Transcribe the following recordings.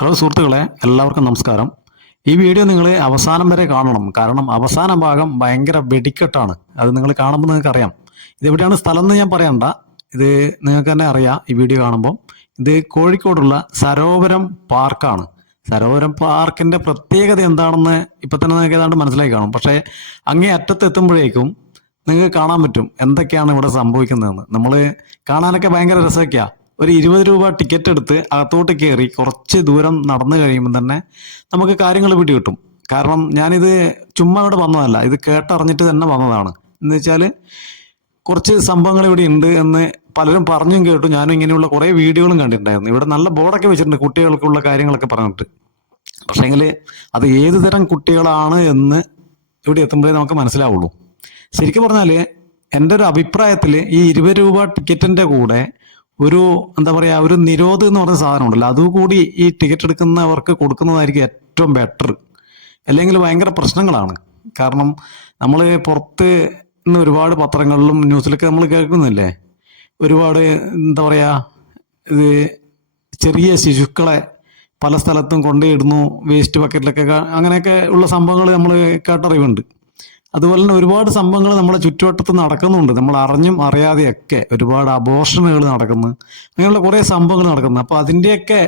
Hello സുഹൃത്തുക്കളെ, എല്ലാവർക്കും നമസ്കാരം. ഈ വീഡിയോ നിങ്ങൾ അവസാനം വരെ കാണണം. കാരണം അവസാന ഭാഗം ഭയങ്കര വെടിക്കെട്ടാണ്. അത് നിങ്ങൾ കാണുമ്പോൾ നിങ്ങൾക്ക് അറിയാം. ഇതെവിടെയാണ് സ്ഥലം എന്ന് ഞാൻ പറയണ്ട, ഇത് നിങ്ങൾക്ക് തന്നെ അറിയാം ഈ വീഡിയോ കാണുമ്പോൾ. ഇത് കോഴിക്കോടുള്ള സരോവരം പാർക്കാണ്. സരോവരം പാർക്കിന്റെ പ്രത്യേകത എന്താണെന്ന് ഇപ്പൊ തന്നെ നിങ്ങൾക്ക് ഏതാണ്ട് മനസ്സിലായി കാണും. പക്ഷേ അങ്ങേ അറ്റത്ത് എത്തുമ്പോഴേക്കും നിങ്ങൾക്ക് കാണാൻ പറ്റും എന്തൊക്കെയാണ് ഇവിടെ സംഭവിക്കുന്നതെന്ന്. നമ്മൾ കാണാനൊക്കെ ഭയങ്കര രസമൊക്കെയാണ്. ഒരു 20 രൂപ ടിക്കറ്റ് എടുത്ത് അകത്തോട്ട് കയറി കുറച്ച് ദൂരം നടന്നു കഴിയുമ്പോൾ തന്നെ നമുക്ക് കാര്യങ്ങൾ പിടികിട്ടും. കാരണം ഞാനിത് ചുമ്മാ ഇവിടെ വന്നതല്ല, ഇത് കേട്ടറിഞ്ഞിട്ട് തന്നെ വന്നതാണ്. എന്ന് വെച്ചാൽ കുറച്ച് സംഭവങ്ങൾ ഇവിടെ ഉണ്ട് എന്ന് പലരും പറഞ്ഞും കേട്ടു. ഞാനും ഇങ്ങനെയുള്ള കുറേ വീഡിയോകളും കണ്ടിട്ടുണ്ടായിരുന്നു. ഇവിടെ നല്ല ബോർഡൊക്കെ വെച്ചിട്ടുണ്ട് കുട്ടികൾക്കുള്ള കാര്യങ്ങളൊക്കെ പറഞ്ഞിട്ട്. പക്ഷേങ്കിൽ അത് ഏത് തരം കുട്ടികളാണ് എന്ന് ഇവിടെ എത്തുമ്പോഴേ നമുക്ക് മനസ്സിലാവുള്ളൂ. ശരിക്കും പറഞ്ഞാൽ എൻ്റെ ഒരു അഭിപ്രായത്തിൽ ഈ 20 രൂപ ടിക്കറ്റിൻ്റെ കൂടെ ഒരു എന്താ പറയുക, ഒരു നിരോധ് എന്ന് പറഞ്ഞ സാധനം ഉണ്ടല്ലോ, അതുകൂടി ഈ ടിക്കറ്റ് എടുക്കുന്നവർക്ക് കൊടുക്കുന്നതായിരിക്കും ഏറ്റവും ബെറ്റർ. അല്ലെങ്കിൽ ഭയങ്കര പ്രശ്നങ്ങളാണ്. കാരണം നമ്മൾ പുറത്ത് നിന്ന് ഒരുപാട് പത്രങ്ങളിലും ന്യൂസിലൊക്കെ നമ്മൾ കേൾക്കുന്നില്ലേ, ഒരുപാട് എന്താ പറയുക, ഇത് ചെറിയ ശിശുക്കളെ പല സ്ഥലത്തും കൊണ്ടുപോയിടുന്നു, വേസ്റ്റ് ബക്കറ്റിലൊക്കെ, അങ്ങനെയൊക്കെ ഉള്ള സംഭവങ്ങൾ നമ്മൾ കേട്ടറിവുണ്ട്. അതുപോലെ തന്നെ ഒരുപാട് സംഭവങ്ങൾ നമ്മുടെ ചുറ്റുവട്ടത്ത് നടക്കുന്നുണ്ട്. നമ്മൾ അറിഞ്ഞും അറിയാതെയൊക്കെ ഒരുപാട് അബോർഷനുകൾ നടക്കുന്നു, അങ്ങനെയുള്ള കുറേ സംഭവങ്ങൾ നടക്കുന്നു. അപ്പോൾ അതിൻ്റെയൊക്കെ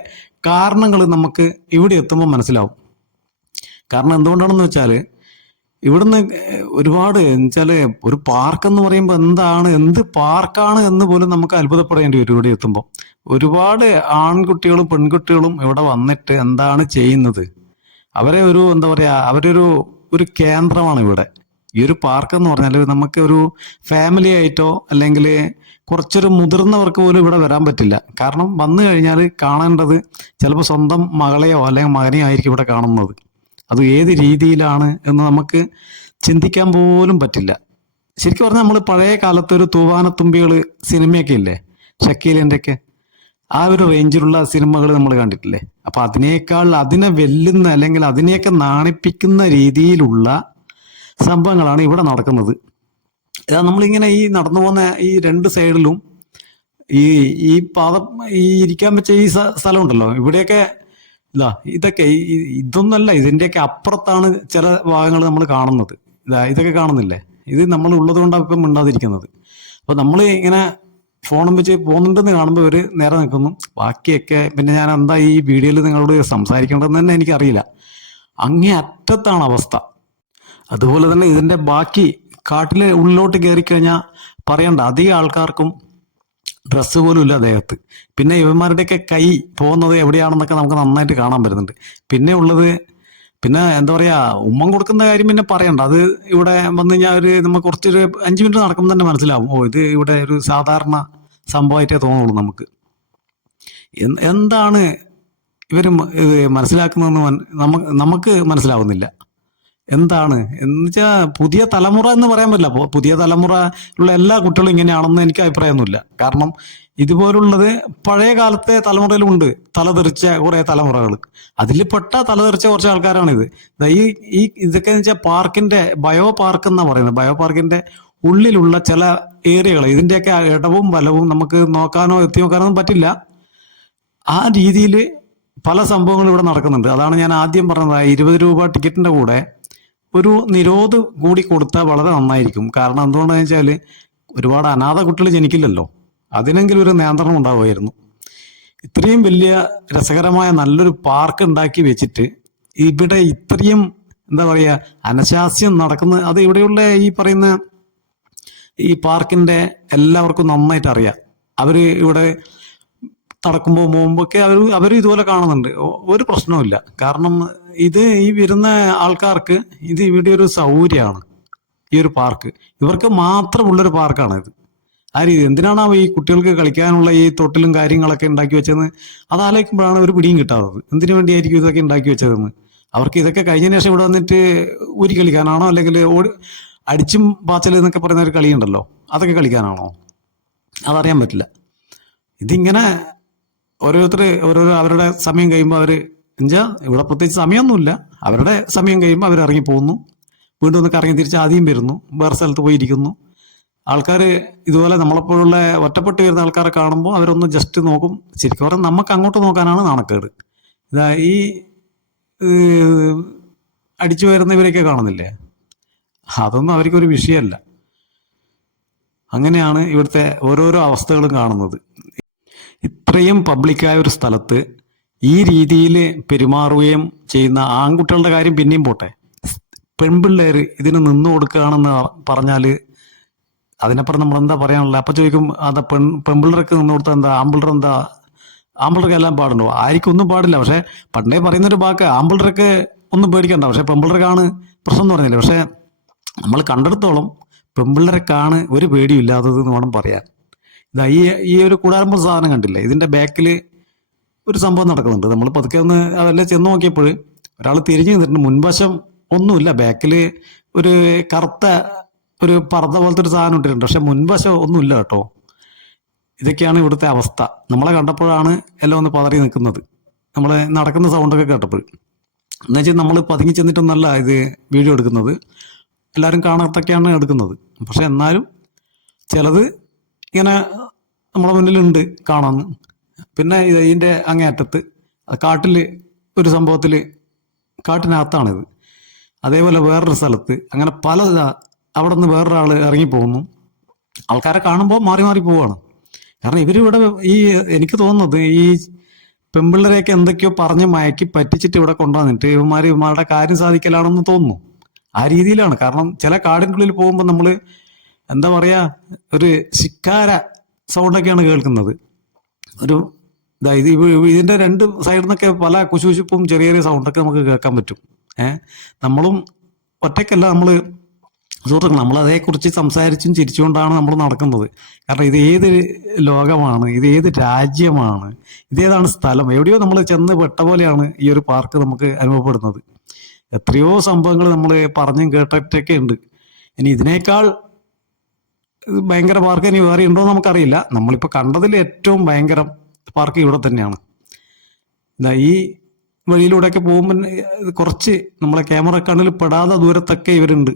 കാരണങ്ങൾ നമുക്ക് ഇവിടെ എത്തുമ്പോൾ മനസ്സിലാവും. കാരണം എന്തുകൊണ്ടാണെന്ന് വെച്ചാൽ ഇവിടുന്ന് ഒരുപാട് വെച്ചാൽ ഒരു പാർക്ക് എന്ന് പറയുമ്പോൾ എന്ത് പാർക്കാണ് എന്ന് പോലും നമുക്ക് അത്ഭുതപ്പെടേണ്ടി വരും ഇവിടെ എത്തുമ്പോൾ. ഒരുപാട് ആൺകുട്ടികളും പെൺകുട്ടികളും ഇവിടെ വന്നിട്ട് എന്താണ് ചെയ്യുന്നത്, അവരെ ഒരു എന്താ പറയുക, ഒരു കേന്ദ്രമാണ് ഇവിടെ. ഈ ഒരു പാർക്ക് എന്ന് പറഞ്ഞാൽ നമുക്ക് ഒരു ഫാമിലി ആയിട്ടോ അല്ലെങ്കിൽ കുറച്ചൊരു മുതിർന്നവർക്ക് പോലും ഇവിടെ വരാൻ പറ്റില്ല. കാരണം വന്നു കഴിഞ്ഞാൽ കാണേണ്ടത് ചിലപ്പോൾ സ്വന്തം മകളെയോ അല്ലെങ്കിൽ മകനെയോ ആയിരിക്കും ഇവിടെ കാണുന്നത്. അത് ഏത് രീതിയിലാണ് എന്ന് നമുക്ക് ചിന്തിക്കാൻ പോലും പറ്റില്ല. ശരിക്കും പറഞ്ഞാൽ നമ്മൾ പഴയ കാലത്ത് ഒരു തൂവാനത്തുമ്പികൾ സിനിമയൊക്കെ ഇല്ലേ, ഷക്കീലിൻ്റെ ഒക്കെ ആ ഒരു റേഞ്ചിലുള്ള സിനിമകൾ നമ്മൾ കണ്ടിട്ടില്ലേ. അപ്പൊ അതിനെ വെല്ലുന്ന അല്ലെങ്കിൽ അതിനെയൊക്കെ നാണിപ്പിക്കുന്ന രീതിയിലുള്ള സംഭവങ്ങളാണ് ഇവിടെ നടക്കുന്നത്. നമ്മളിങ്ങനെ ഈ നടന്നു പോകുന്ന ഈ രണ്ട് സൈഡിലും ഈ പാത, ഈ ഇരിക്കാൻ പറ്റിയ ഈ സ്ഥലം ഉണ്ടല്ലോ, ഇവിടെയൊക്കെ ഇതൊക്കെ ഇതൊന്നല്ല, ഇതിന്റെയൊക്കെ അപ്പുറത്താണ് ചില ഭാഗങ്ങൾ നമ്മൾ കാണുന്നത്. ഇതൊക്കെ കാണുന്നില്ലേ, ഇത് നമ്മൾ ഉള്ളത് കൊണ്ടാണ് ഇപ്പം മിണ്ടാതിരിക്കുന്നത്. അപ്പൊ നമ്മൾ ഇങ്ങനെ ഫോണും വെച്ച് പോകുന്നുണ്ടെന്ന് കാണുമ്പോൾ ഇവർ നേരെ നിൽക്കുന്നു. ബാക്കിയൊക്കെ പിന്നെ ഞാൻ എന്താ ഈ വീഡിയോയിൽ നിങ്ങളോട് സംസാരിക്കേണ്ടതെന്ന് തന്നെ എനിക്കറിയില്ല. അങ്ങേ അറ്റത്താണ് അവസ്ഥ. അതുപോലെ തന്നെ ഇതിന്റെ ബാക്കി കാട്ടിലെ ഉള്ളിലോട്ട് കയറി കഴിഞ്ഞാൽ പറയണ്ട, അധികം ആൾക്കാർക്കും ഡ്രസ്സ് പോലും ഇല്ല ദേഹത്ത്. പിന്നെ ഇവന്മാരുടെയൊക്കെ കൈ പോകുന്നത് എവിടെയാണെന്നൊക്കെ നമുക്ക് നന്നായിട്ട് കാണാൻ പറ്റുന്നുണ്ട്. പിന്നെ എന്താ പറയാ, ഉമ്മം കൊടുക്കുന്ന കാര്യം പിന്നെ പറയണ്ട. അത് ഇവിടെ വന്നു കഴിഞ്ഞാൽ നമുക്ക് കുറച്ചൊരു 5 മിനിറ്റ് നടക്കുമ്പോൾ തന്നെ മനസ്സിലാവും, ഇത് ഇവിടെ ഒരു സാധാരണ സംഭവമായിട്ടേ തോന്നുള്ളൂ നമുക്ക്. എന്താണ് ഇവർ ഇത് മനസ്സിലാക്കുന്നതെന്ന് നമുക്ക് മനസ്സിലാവുന്നില്ല. എന്താണ് എന്ന് വെച്ചാൽ പുതിയ തലമുറ എന്ന് പറയാൻ പറ്റില്ല. പുതിയ തലമുറയിലുള്ള എല്ലാ കുട്ടികളും ഇങ്ങനെയാണെന്ന് എനിക്ക് അഭിപ്രായമൊന്നുമില്ല. കാരണം ഇതുപോലുള്ളത് പഴയ കാലത്തെ തലമുറയിലുണ്ട്, തലതെറിച്ച കുറെ തലമുറകൾ. അതിൽ പെട്ട തലതെറിച്ച കുറച്ച് ആൾക്കാരാണിത്. ഇതൊക്കെ എന്ന് വെച്ചാൽ പാർക്കിന്റെ ബയോ പാർക്ക് എന്നാ പറയുന്നത്. ബയോ പാർക്കിന്റെ ഉള്ളിലുള്ള ചില ഏരിയകൾ, ഇതിന്റെയൊക്കെ ഇടവും വലവും നമുക്ക് നോക്കാനോ എത്തി നോക്കാനൊന്നും പറ്റില്ല. ആ രീതിയിൽ പല സംഭവങ്ങളും ഇവിടെ നടക്കുന്നുണ്ട്. അതാണ് ഞാൻ ആദ്യം പറഞ്ഞത്, 20 രൂപ ടിക്കറ്റിന്റെ കൂടെ ഒരു നിരോധ് കൂടി കൊടുത്താൽ വളരെ നന്നായിരിക്കും. കാരണം എന്തുകൊണ്ടാണെന്ന് വെച്ചാൽ ഒരുപാട് അനാഥ കുട്ടികൾ ജനിക്കില്ലല്ലോ, അതിനെങ്കിലും ഒരു നിയന്ത്രണം ഉണ്ടാവുമായിരുന്നു. ഇത്രയും വലിയ രസകരമായ നല്ലൊരു പാർക്ക് ഉണ്ടാക്കി വെച്ചിട്ട് ഇവിടെ ഇത്രയും എന്താ പറയുക അനശാസ്യം നടക്കുന്ന, അത് ഇവിടെയുള്ള ഈ പറയുന്ന ഈ പാർക്കിന്റെ എല്ലാവർക്കും നന്നായിട്ട് അറിയാം. അവര് ഇവിടെ നടക്കുമ്പോൾ പോകുമ്പോഴൊക്കെ അവർ ഇതുപോലെ കാണുന്നുണ്ട്. ഒരു പ്രശ്നവുമില്ല. കാരണം ഈ വരുന്ന ആൾക്കാർക്ക് ഇത് ഇവിടെ ഒരു സൗകര്യമാണ്. ഈ ഒരു പാർക്ക് ഇവർക്ക് മാത്രമുള്ളൊരു പാർക്കാണ് ഇത്. ആ രീതി എന്തിനാണ് ഈ കുട്ടികൾക്ക് കളിക്കാനുള്ള ഈ തൊട്ടിലും കാര്യങ്ങളൊക്കെ ഉണ്ടാക്കി വെച്ചതെന്ന് അത് ആലോചിക്കുമ്പോഴാണ് ഒരു പിടിയും കിട്ടാത്തത്. എന്തിനു വേണ്ടിയായിരിക്കും ഇതൊക്കെ ഉണ്ടാക്കി വെച്ചതെന്ന്. അവർക്ക് ഇതൊക്കെ കഴിഞ്ഞതിന് ശേഷം ഇവിടെ വന്നിട്ട് ഊരി കളിക്കാനാണോ, അല്ലെങ്കിൽ അടിച്ചും പാച്ചൽ എന്നൊക്കെ പറയുന്ന ഒരു കളിയുണ്ടല്ലോ, അതൊക്കെ കളിക്കാനാണോ, അതറിയാൻ പറ്റില്ല. ഇതിങ്ങനെ ഓരോരോ അവരുടെ സമയം കഴിയുമ്പോൾ ഇവിടെ പ്രത്യേകിച്ച് സമയമൊന്നുമില്ല, അവരുടെ സമയം കഴിയുമ്പോൾ അവർ ഇറങ്ങി പോകുന്നു, വീണ്ടും ഒന്ന് കറങ്ങി തിരിച്ച് ആദ്യം വരുന്നു, വേറെ സ്ഥലത്ത് പോയിരിക്കുന്നു. ആൾക്കാർ ഇതുപോലെ നമ്മളെപ്പോഴുള്ള ഒറ്റപ്പെട്ട് വരുന്ന ആൾക്കാരെ കാണുമ്പോൾ അവരൊന്ന് ജസ്റ്റ് നോക്കും. ശരിക്കും പറഞ്ഞാൽ നമുക്ക് അങ്ങോട്ട് നോക്കാനാണ് നാണക്കേട്. ഇതാ ഈ ഏഹ്, അടിച്ചു വരുന്നവരെയൊക്കെ കാണുന്നില്ലേ, അതൊന്നും അവർക്കൊരു വിഷയമല്ല. അങ്ങനെയാണ് ഇവിടുത്തെ ഓരോരോ അവസ്ഥകളും കാണുന്നത്. ഇത്രയും പബ്ലിക്കായ ഒരു സ്ഥലത്ത് ഈ രീതിയിൽ പെരുമാറുകയും ചെയ്യുന്ന ആൺകുട്ടികളുടെ കാര്യം പിന്നെയും പോട്ടെ, പെൺപിള്ളേർ ഇതിന് നിന്നു കൊടുക്കുകയാണെന്ന് പറഞ്ഞാൽ അതിനപ്പുറം നമ്മൾ എന്താ പറയാനുള്ളത്? അപ്പൊ ചോദിക്കും, അതാ പെൺപിള്ളേർക്ക് നിന്ന് കൊടുത്താൽ എന്താ, ആമ്പിള്ളേർക്ക് എല്ലാം പാടുണ്ടോ? ആർക്കും ഒന്നും പാടില്ല. പക്ഷെ പണ്ടേ പറയുന്നൊരു വാക്ക്, ആമ്പിള്ളേർക്ക് ഒന്നും പേടിക്കണ്ട, പക്ഷെ പെൺപിള്ളേർക്കാണ് പ്രശ്നം എന്ന് പറഞ്ഞില്ല. പക്ഷെ നമ്മൾ കണ്ടെടുത്തോളം പെൺപിള്ളേർക്കാണ് ഒരു പേടിയും ഇല്ലാത്തത് എന്ന് വേണം പറയാൻ. ഇതാ ഈ ഒരു കൂടാരമ്പ സാധനം കണ്ടില്ലേ, ഇതിന്റെ ബാക്കിൽ ഒരു സംഭവം നടക്കുന്നുണ്ട്. നമ്മൾ പതുക്കെ ഒന്ന് അതെല്ലാം ചെന്ന് നോക്കിയപ്പോൾ ഒരാൾ തിരിഞ്ഞു നിന്നിട്ടുണ്ട്. മുൻവശം ഒന്നുമില്ല, ബാക്കിൽ ഒരു കറുത്ത ഒരു പർദ്ദ പോലത്തെ ഒരു സാധനം ഇട്ടിട്ടുണ്ട്, പക്ഷെ മുൻവശം ഒന്നുമില്ല കേട്ടോ. ഇതൊക്കെയാണ് ഇവിടുത്തെ അവസ്ഥ. നമ്മളെ കണ്ടപ്പോഴാണ് എല്ലാം ഒന്ന് പതറി നിൽക്കുന്നത്, നമ്മൾ നടക്കുന്ന സൗണ്ടൊക്കെ കേട്ടപ്പോൾ. എന്നുവെച്ചാൽ നമ്മൾ പതുങ്ങി ചെന്നിട്ടൊന്നല്ല ഇത് വീഡിയോ എടുക്കുന്നത്, എല്ലാവരും കാണാത്തൊക്കെയാണ് എടുക്കുന്നത്. പക്ഷെ എന്നാലും ചിലത് ഇങ്ങനെ നമ്മളെ മുന്നിലുണ്ട് കാണാമെന്ന്. പിന്നെ ഇതിൻ്റെ അങ്ങേയറ്റത്ത് കാട്ടിൽ ഒരു സംഭവത്തിൽ, കാട്ടിനകത്താണിത്. അതേപോലെ വേറൊരു സ്ഥലത്ത് അങ്ങനെ പല അവിടെ നിന്ന് വേറൊരാൾ ഇറങ്ങിപ്പോകുന്നു. ആൾക്കാരെ കാണുമ്പോൾ മാറി മാറി പോവുകയാണ്. കാരണം ഇവരിവിടെ എനിക്ക് തോന്നുന്നത് ഈ പെൺപിള്ളേരെയൊക്കെ എന്തൊക്കെയോ പറഞ്ഞ് മയക്കി പറ്റിച്ചിട്ട് ഇവിടെ കൊണ്ടുവന്നിട്ട് ഇവന്മാരുടെ കാര്യം സാധിക്കലാണെന്ന് തോന്നുന്നു. ആ രീതിയിലാണ്. കാരണം ചില കാടിനുള്ളിൽ പോകുമ്പോൾ നമ്മൾ എന്താ പറയാ, ഒരു ശിക്കാര സൗണ്ടൊക്കെയാണ് കേൾക്കുന്നത്. ഒരു ഇതിന്റെ രണ്ട് സൈഡിൽ നിന്നൊക്കെ പല കുശുകുശുപ്പും ചെറിയ ചെറിയ സൗണ്ടൊക്കെ നമുക്ക് കേൾക്കാൻ പറ്റും. നമ്മളും ഒറ്റയ്ക്കല്ല, സുഹൃത്തുക്കൾ, നമ്മൾ അതേക്കുറിച്ച് സംസാരിച്ചും ചിരിച്ചുകൊണ്ടാണ് നമ്മൾ നടക്കുന്നത്. കാരണം ഇത് ഏത് ലോകമാണ്, ഇത് ഏത് രാജ്യമാണ്, ഇതേതാണ് സ്ഥലം, എവിടെയോ നമ്മൾ ചെന്ന് പെട്ട പോലെയാണ് ഈ ഒരു പാർക്ക് നമുക്ക് അനുഭവപ്പെടുന്നത്. എത്രയോ സംഭവങ്ങൾ നമ്മൾ പറഞ്ഞും കേട്ടിട്ടൊക്കെ ഉണ്ട്. ഇനി ഇതിനേക്കാൾ ഭയങ്കര പാർക്ക് ഇനി വേറെ ഉണ്ടോ എന്ന് നമുക്കറിയില്ല. നമ്മളിപ്പോൾ കണ്ടതിൽ ഏറ്റവും ഭയങ്കര പാർക്ക് ഇവിടെ തന്നെയാണ്. ഈ വഴിയിലൂടെയൊക്കെ പോകുമ്പോൾ കുറച്ച് നമ്മളെ ക്യാമറ കണ്ണിൽ പെടാതെ ദൂരത്തൊക്കെ ഇവരുണ്ട്.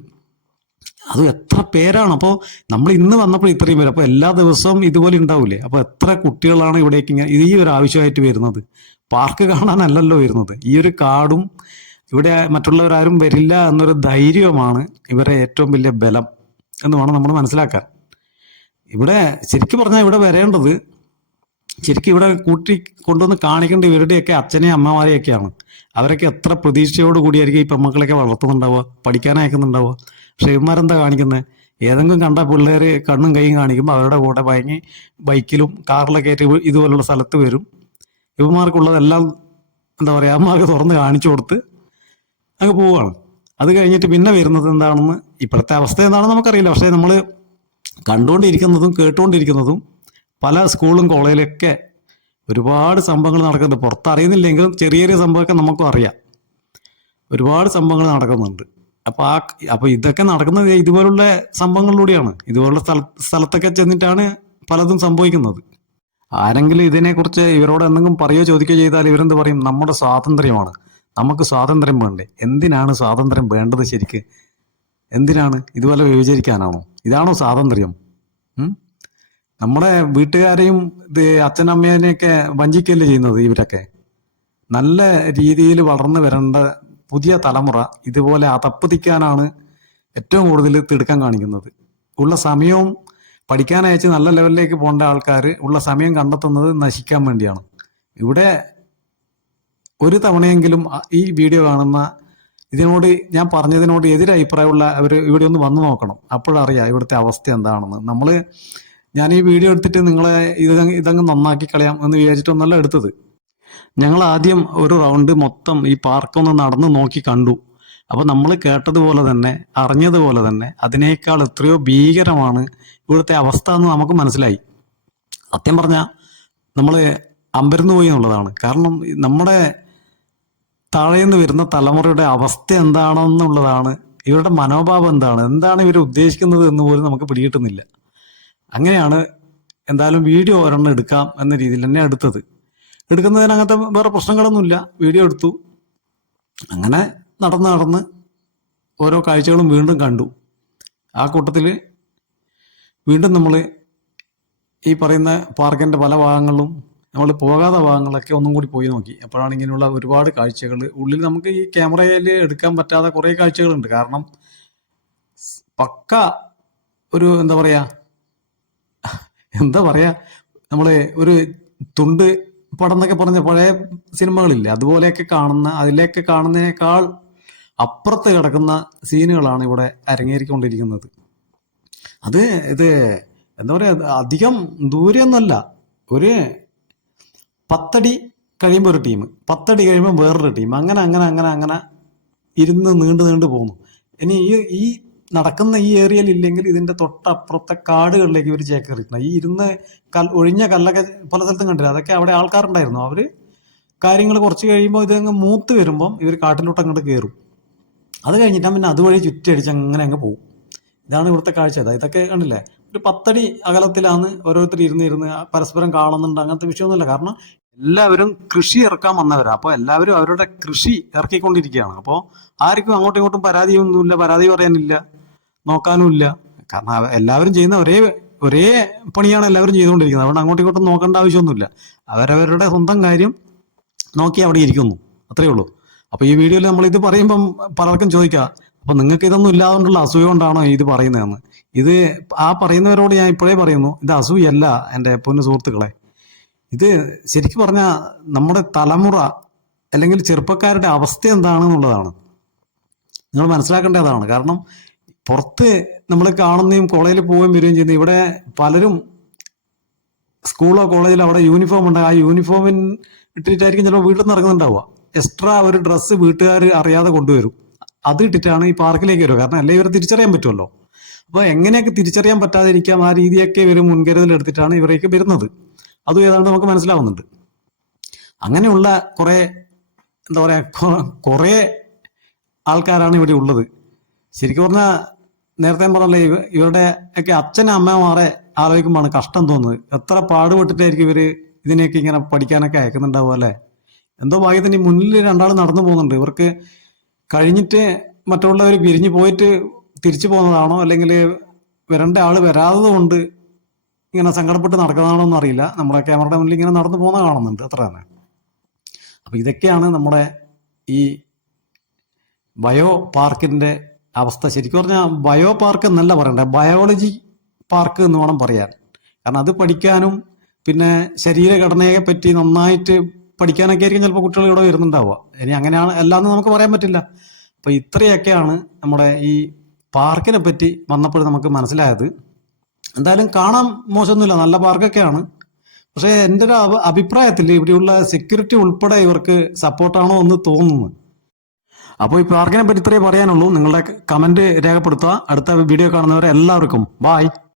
അത് എത്ര പേരാണ്! അപ്പോൾ നമ്മൾ ഇന്ന് വന്നപ്പോൾ ഇത്രയും പേര്, അപ്പോൾ എല്ലാ ദിവസവും ഇതുപോലെ ഉണ്ടാവില്ലേ? അപ്പോൾ എത്ര കുട്ടികളാണ് ഇവിടേക്ക് ഇങ്ങനെ ഈ ഒരു ആവശ്യമായിട്ട് വരുന്നത്? പാർക്ക് കാണാനല്ലല്ലോ വരുന്നത്. ഈ ഒരു കാടും ഇവിടെ മറ്റുള്ളവരാരും വരില്ല എന്നൊരു ധൈര്യമാണ് ഇവരെ ഏറ്റവും വലിയ ബലം എന്ന് വേണം നമ്മൾ മനസ്സിലാക്കാൻ. ഇവിടെ ശരിക്കും പറഞ്ഞാൽ ഇവിടെ വരേണ്ടത്, ശരിക്കും ഇവിടെ കൂട്ടി കൊണ്ടുവന്ന് കാണിക്കേണ്ട ഇവരുടെയൊക്കെ അച്ഛനെയും അമ്മമാരെയൊക്കെയാണ്. അവരൊക്കെ എത്ര പ്രതീക്ഷയോട് കൂടിയായിരിക്കും ഈ പെൺമക്കളൊക്കെ വളർത്തുന്നുണ്ടാവുക, പഠിക്കാനയക്കുന്നുണ്ടാവുക. പക്ഷെ ഇവന്മാരെന്താ കാണിക്കുന്നത്? ഏതെങ്കിലും കണ്ട പിള്ളേർ കണ്ണും കൈയും കാണിക്കുമ്പോൾ അവരുടെ കൂടെ ഭയങ്കി ബൈക്കിലും കാറിലൊക്കെ ആയിട്ട് ഇതുപോലുള്ള സ്ഥലത്ത് വരും. ഇവന്മാർക്കുള്ളതെല്ലാം എന്താ പറയുക, അമ്മമാർക്ക് തുറന്ന് കാണിച്ചു കൊടുത്ത് അങ്ങ് പോവുകയാണ്. അത് കഴിഞ്ഞിട്ട് പിന്നെ വരുന്നത് എന്താണെന്ന്, ഇപ്പോഴത്തെ അവസ്ഥ എന്താണെന്ന് നമുക്കറിയില്ല. പക്ഷേ നമ്മൾ കണ്ടുകൊണ്ടിരിക്കുന്നതും കേട്ടുകൊണ്ടിരിക്കുന്നതും പല സ്കൂളും കോളേജിലൊക്കെ ഒരുപാട് സംഭവങ്ങൾ നടക്കുന്നുണ്ട്. പുറത്തറിയുന്നില്ലെങ്കിലും ചെറിയ ചെറിയ സംഭവമൊക്കെ നമുക്കും അറിയാം. ഒരുപാട് സംഭവങ്ങൾ നടക്കുന്നുണ്ട്. അപ്പോൾ ഇതൊക്കെ നടക്കുന്നത് ഇതുപോലുള്ള സംഭവങ്ങളിലൂടെയാണ്. ഇതുപോലുള്ള സ്ഥലത്തൊക്കെ ചെന്നിട്ടാണ് പലതും സംഭവിക്കുന്നത്. ആരെങ്കിലും ഇതിനെക്കുറിച്ച് ഇവരോട് എന്തെങ്കിലും പറയുകയോ ചോദിക്കുകയോ ചെയ്താൽ ഇവരെന്ത് പറയും? നമ്മുടെ സ്വാതന്ത്ര്യമാണ്, നമുക്ക് സ്വാതന്ത്ര്യം വേണ്ടേ? എന്തിനാണ് സ്വാതന്ത്ര്യം വേണ്ടത് ശരിക്ക്? എന്തിനാണ്? ഇതുപോലെ വ്യഭിചരിക്കാനാണോ? ഇതാണോ സ്വാതന്ത്ര്യം? നമ്മുടെ വീട്ടുകാരെയും അച്ഛനമ്മേനെയൊക്കെ വഞ്ചിക്കുകയല്ലേ ചെയ്യുന്നത് ഇവരൊക്കെ. നല്ല രീതിയിൽ വളർന്നു വരേണ്ട പുതിയ തലമുറ ഇതുപോലെ അതപ്പതിക്കാനാണ് ഏറ്റവും കൂടുതൽ തിടുക്കം കാണിക്കുന്നത്. ഉള്ള സമയവും പഠിക്കാനയച്ച് നല്ല ലെവലിലേക്ക് പോകേണ്ട ആൾക്കാർ ഉള്ള സമയം കണ്ടെത്തുന്നത് നശിക്കാൻ വേണ്ടിയാണ്. ഇവിടെ ഒരു തവണയെങ്കിലും ഈ വീഡിയോ കാണുന്ന, ഇതിനോട് ഞാൻ പറഞ്ഞതിനോട് എതിരഭിപ്രായമുള്ള അവർ ഇവിടെ ഒന്ന് വന്നു നോക്കണം. അപ്പോഴറിയാം ഇവിടുത്തെ അവസ്ഥ എന്താണെന്ന്. ഞാൻ ഈ വീഡിയോ എടുത്തിട്ട് നിങ്ങളെ ഇതങ്ങ് നന്നാക്കി കളയാം എന്ന് വിചാരിച്ചിട്ടൊന്നല്ല എടുത്തത്. ഞങ്ങൾ ആദ്യം ഒരു റൗണ്ട് മൊത്തം ഈ പാർക്കൊന്ന് നടന്ന് നോക്കി കണ്ടു. അപ്പോൾ നമ്മൾ കേട്ടതുപോലെ തന്നെ അറിഞ്ഞതുപോലെ തന്നെ അതിനേക്കാൾ എത്രയോ ഭീകരമാണ് ഇവിടുത്തെ അവസ്ഥ എന്ന് നമുക്ക് മനസ്സിലായി. സത്യം പറഞ്ഞാൽ നമ്മൾ അമ്പരന്ന് പോയി എന്നുള്ളതാണ്. കാരണം നമ്മുടെ താഴേന്ന് വരുന്ന തലമുറയുടെ അവസ്ഥ എന്താണെന്നുള്ളതാണ്, ഇവരുടെ മനോഭാവം എന്താണ് ഇവർ ഉദ്ദേശിക്കുന്നത് എന്ന് പോലും നമുക്ക് പിടികിട്ടുന്നില്ല. അങ്ങനെയാണ് എന്തായാലും വീഡിയോ ഒരെണ്ണം എടുക്കാം എന്ന രീതിയിൽ തന്നെ എടുക്കുന്നതിനകത്ത് വേറെ പ്രശ്നങ്ങളൊന്നുമില്ല. വീഡിയോ എടുത്തു, അങ്ങനെ നടന്ന് ഓരോ കാഴ്ചകളും വീണ്ടും കണ്ടു. ആ കൂട്ടത്തിൽ വീണ്ടും നമ്മൾ ഈ പറയുന്ന പാർക്കിൻ്റെ പല ഭാഗങ്ങളിലും നമ്മൾ പോകാത്ത ഭാഗങ്ങളൊക്കെ ഒന്നും കൂടി പോയി നോക്കി. അപ്പോഴാണ് ഇങ്ങനെയുള്ള ഒരുപാട് കാഴ്ചകൾ ഉള്ളിൽ നമുക്ക് ഈ ക്യാമറയിൽ എടുക്കാൻ പറ്റാത്ത കുറേ കാഴ്ചകളുണ്ട്. കാരണം പക്ക ഒരു എന്താ പറയാ നമ്മള് ഒരു തുണ്ട് പടം എന്നൊക്കെ പറഞ്ഞ പഴയ സിനിമകളില്ലേ, അതുപോലെയൊക്കെ അതിലേക്ക് കാണുന്നതിനേക്കാൾ അപ്പുറത്ത് കിടക്കുന്ന സീനുകളാണ് ഇവിടെ അരങ്ങേറിക്കൊണ്ടിരിക്കുന്നത്. ഇത് എന്താ പറയാ, അധികം ദൂരെയൊന്നുമല്ല. ഒരു 10 അടി കഴിയുമ്പോൾ ഒരു ടീം, 10 അടി കഴിയുമ്പോൾ വേറൊരു ടീം, അങ്ങനെ അങ്ങനെ അങ്ങനെ അങ്ങനെ നീണ്ടു പോകുന്നു. ഇനി ഈ നടക്കുന്ന ഈ ഏരിയയിൽ ഇല്ലെങ്കിൽ ഇതിന്റെ തൊട്ടപ്പുറത്തെ കാടുകളിലേക്ക് ഇവർ ചേക്കേറിയിട്ടുണ്ട്. ഈ ഒഴിഞ്ഞ കല്ലൊക്കെ പല സ്ഥലത്തും കണ്ടില്ല, അതൊക്കെ അവിടെ ആൾക്കാരുണ്ടായിരുന്നു. അവര് കാര്യങ്ങൾ കുറച്ച് കഴിയുമ്പോൾ ഇതങ്ങ് മൂത്ത് വരുമ്പം ഇവർ കാട്ടിലോട്ട് അങ്ങോട്ട് കയറും. അത് കഴിഞ്ഞിട്ടാൽ പിന്നെ അതുവഴി ചുറ്റിയടിച്ച് അങ്ങനെ അങ്ങ് പോകും. ഇതാണ് ഇവിടുത്തെ കാഴ്ച. ഇതൊക്കെ കണ്ടില്ലേ, ഒരു 10 അടി അകലത്തിലാണ് ഓരോരുത്തർ ഇരുന്ന് പരസ്പരം കാണുന്നുണ്ട്. അങ്ങനത്തെ വിഷയമൊന്നുമില്ല. കാരണം എല്ലാവരും കൃഷി ഇറക്കാൻ വന്നവരാ. അപ്പോൾ എല്ലാവരും അവരുടെ കൃഷി ഇറക്കിക്കൊണ്ടിരിക്കുകയാണ്. അപ്പോൾ ആർക്കും അങ്ങോട്ടും ഇങ്ങോട്ടും പരാതിയൊന്നുമില്ല, പരാതി പറയാനില്ല, നോക്കാനുമില്ല. കാരണം എല്ലാവരും ചെയ്യുന്ന ഒരേ പണിയാണ് എല്ലാവരും ചെയ്തുകൊണ്ടിരിക്കുന്നത്. അതുകൊണ്ട് അങ്ങോട്ടും ഇങ്ങോട്ടും നോക്കേണ്ട ആവശ്യമൊന്നുമില്ല. അവരവരുടെ സ്വന്തം കാര്യം നോക്കി അവിടെ ഇരിക്കുന്നു, അത്രയേ ഉള്ളൂ. അപ്പൊ ഈ വീഡിയോയിൽ നമ്മൾ ഇത് പറയുമ്പം പലർക്കും ചോദിക്കാം, അപ്പൊ നിങ്ങൾക്ക് ഇതൊന്നും ഇല്ലാതുകൊണ്ടുള്ള അസൂയ കൊണ്ടാണോ ഇത് പറയുന്നതെന്ന്. ഇത് ആ പറയുന്നവരോട് ഞാൻ ഇപ്പോഴേ പറയുന്നു, ഇത് അസൂയല്ല എൻ്റെ പൊന്നു സുഹൃത്തുക്കളെ. ഇത് ശരിക്കും പറഞ്ഞാൽ നമ്മുടെ തലമുറ അല്ലെങ്കിൽ ചെറുപ്പക്കാരുടെ അവസ്ഥ എന്താണെന്നുള്ളതാണ് നിങ്ങൾ മനസ്സിലാക്കേണ്ടതാണ്. കാരണം പുറത്ത് നമ്മൾ കാണുന്നതും കോളേജിൽ പോവുകയും വരികയും ചെയ്യുന്നത്, ഇവിടെ പലരും സ്കൂളോ കോളേജിലോ അവിടെ യൂണിഫോം ഉണ്ട്. ആ യൂണിഫോമിന് ഇട്ടിട്ടായിരിക്കും ചിലപ്പോൾ വീട്ടിൽ നിന്ന് ഇറങ്ങുന്നുണ്ടാവുക. എക്സ്ട്രാ ഒരു ഡ്രസ്സ് വീട്ടുകാർ അറിയാതെ കൊണ്ടുവരും. അത് ഇട്ടിട്ടാണ് ഈ പാർക്കിലേക്ക് വരിക. കാരണം അല്ലേ ഇവരെ തിരിച്ചറിയാൻ പറ്റുമല്ലോ. അപ്പോൾ എങ്ങനെയൊക്കെ തിരിച്ചറിയാൻ പറ്റാതിരിക്കാം, ആ രീതിയൊക്കെ ഇവർ മുൻകരുതൽ എടുത്തിട്ടാണ് ഇവരേക്ക് വരുന്നത്. അതും ഏതാണ്ട് നമുക്ക് മനസ്സിലാവുന്നുണ്ട്. അങ്ങനെയുള്ള കുറേ ആൾക്കാരാണ് ഇവിടെ ഉള്ളത്. ശരിക്കും പറഞ്ഞാൽ നേരത്തെ പറഞ്ഞല്ലേ, ഇവരുടെ ഒക്കെ അച്ഛനും അമ്മമാരെ ആലോചിക്കുമ്പോഴാണ് കഷ്ടം തോന്നുന്നത്. എത്ര പാടുപെട്ടിട്ടായിരിക്കും ഇവര് ഇതിനെയൊക്കെ ഇങ്ങനെ പഠിക്കാനൊക്കെ അയക്കുന്നുണ്ടാവും അല്ലേ. എന്തോ ഭാഗ്യത്തിന് മുന്നിൽ 2 ആൾ നടന്നു പോകുന്നുണ്ട്. ഇവർക്ക് കഴിഞ്ഞിട്ട് മറ്റുള്ളവർ പിരിഞ്ഞു പോയിട്ട് തിരിച്ചു പോകുന്നതാണോ, അല്ലെങ്കിൽ വരേണ്ട ആള് വരാത്തത് കൊണ്ട് ഇങ്ങനെ സങ്കടപ്പെട്ട് നടക്കുന്നതാണോ എന്ന് അറിയില്ല. നമ്മുടെ ക്യാമറയുടെ മുന്നിൽ ഇങ്ങനെ നടന്നു പോകുന്ന കാണുന്നുണ്ട്, അത്ര തന്നെ. അപ്പൊ ഇതൊക്കെയാണ് നമ്മുടെ ഈ ബയോ പാർക്കിന്റെ അവസ്ഥ. ശരിക്കും പറഞ്ഞാൽ ബയോ പാർക്ക് എന്നല്ല പറയണ്ടേ, ബയോളജി പാർക്ക് എന്ന് വേണം പറയാൻ. കാരണം അത് പഠിക്കാനും പിന്നെ ശരീരഘടനയെ പറ്റി നന്നായിട്ട് പഠിക്കാനൊക്കെ ആയിരിക്കും ചിലപ്പോൾ കുട്ടികൾ ഇവിടെ വരുന്നുണ്ടാവുക. ഇനി അങ്ങനെയാണ് അല്ലാന്ന് നമുക്ക് പറയാൻ പറ്റില്ല. അപ്പൊ ഇത്രയൊക്കെയാണ് നമ്മുടെ ഈ പാർക്കിനെ പറ്റി വന്നപ്പോൾ നമുക്ക് മനസ്സിലായത്. എന്തായാലും കാണാൻ മോശമൊന്നുമില്ല, നല്ല പാർക്കൊക്കെയാണ്. പക്ഷേ എൻ്റെ ഒരു അഭിപ്രായത്തിൽ ഇവിടെയുള്ള സെക്യൂരിറ്റി ഉൾപ്പെടെ ഇവർക്ക് സപ്പോർട്ടാണോ എന്ന് തോന്നുന്നു. അപ്പോൾ ഈ പാർക്കിനെ പറ്റി ഇത്രയേ പറയാനുള്ളൂ. നിങ്ങളുടെ കമന്റ് രേഖപ്പെടുത്തുക. അടുത്ത വീഡിയോ കാണുന്നവരെ എല്ലാവർക്കും ബായ്.